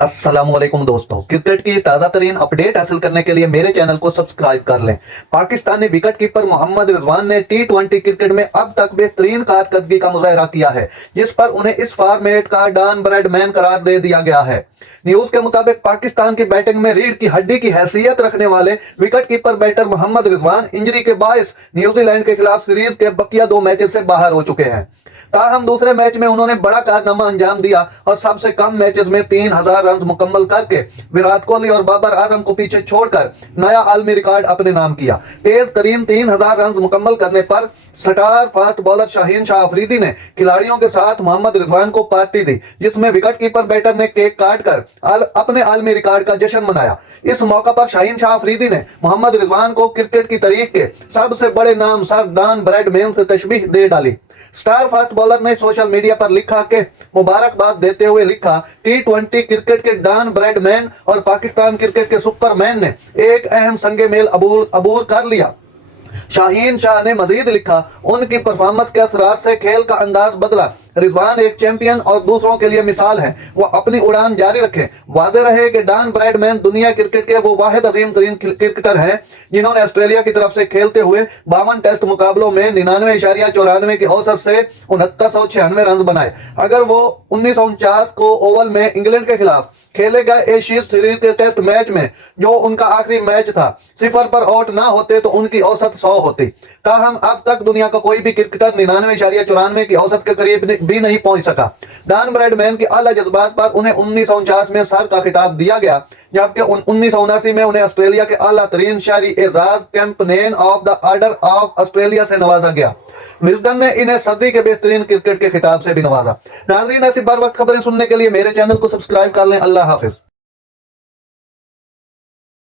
अस्सलाम वालेकुम दोस्तों, क्रिकेट की ताज़ा तरीन अपडेट हासिल करने के लिए मेरे चैनल को सब्सक्राइब कर लें। पाकिस्तानी विकेट कीपर मोहम्मद रिजवान ने टी20 क्रिकेट में अब तक बेहतरीन कारकर्दगी का मुजाहरा किया है, जिस पर उन्हें इस फॉर्मेट का डॉन ब्रैडमैन करार दे दिया गया है। न्यूज के मुताबिक पाकिस्तान की बैटिंग में रीढ़ की हड्डी की हैसियत रखने वाले wicket keeper batter Mohammad Rizwan injury के बायस न्यूजीलैंड के खिलाफ सीरीज के बकिया 2 मैचेस से बाहर हो चुके हैं। ताहम दूसरे मैच में उन्होंने बड़ा कारनामा अंजाम दिया और सबसे कम मैचेस में 3000 रन मुकम्मल करके विराट कोहली और बाबर आजम को पीछे छोड़कर नया आलमी रिकॉर्ड अपने नाम किया। तेज तरीन 3000 रन मुकम्मल करने पर star fast bowler Shaheen Shah Afridi ने खिलाड़ियों के साथ मोहम्मद रिजवान को पार्टी दी, जिसमें विकेट कीपर बैटर ने केक काट कर अपने आलमी रिकॉर्ड का जश्न मनाया। इस मौका पर शाहीन शाह अफरीदी ने मोहम्मद रिजवान को क्रिकेट की तारीख के सबसे बड़े नाम सर डॉन ब्रैडमैन से तशबीह दे डाली। स्टार फास्ट बॉलर ने सोशल मीडिया पर लिखा कि मुबारकबाद देते हुए लिखा, टी20 क्रिकेट के डॉन ब्रैडमैन और पाकिस्तान क्रिकेट के सुपरमैन ने एक अहम संगे मेल अबूर कर लिया। शाहीन शाह ने मजीद लिखा, उनकी परफॉर्मेंस के असरार से खेल का अंदाज बदला। रिजवान एक चैंपियन और दूसरों के लिए मिसाल है, वो अपनी उड़ान जारी रखें। वाज़ेह रहे कि डॉन ब्रैडमैन दुनिया क्रिकेट के वो वाहिद अजीम तरीन क्रिकेटर हैं जिन्होंने ऑस्ट्रेलिया की तरफ से खेलते हुए 52 टेस्ट मुकाबलों में 99.94 की औसत से 6996 रन बनाए। अगर वो 1949 को ओवल में इंग्लैंड के खिलाफ खेले गए एशियन सीरीज के टेस्ट मैच में जो उनका आखिरी मैच था 0 पर आउट ना होते तो उनकी औसत 100 होती। ताहम अब तक दुनिया का कोई भी क्रिकेटर 99.94 की औसत के करीब भी नहीं पहुंच सका। डॉन ब्रैडमैन के आला जज्बात पर उन्हें 1949 में सर का खिताब दिया गया, जबकि 1979 में उन्हें ऑस्ट्रेलिया के आला तरीन शहरी एजाज companion of the order of Australia से नवाजा गया। विजडन ने इन्हें सदी के बेहतरीन क्रिकेट के खिताब से भी नवाजा। नाज़रीन, ऐसी बर वक्त खबरें सुनने के लिए मेरे चैनल को सब्सक्राइब कर लें। अल्लाह हाफिज।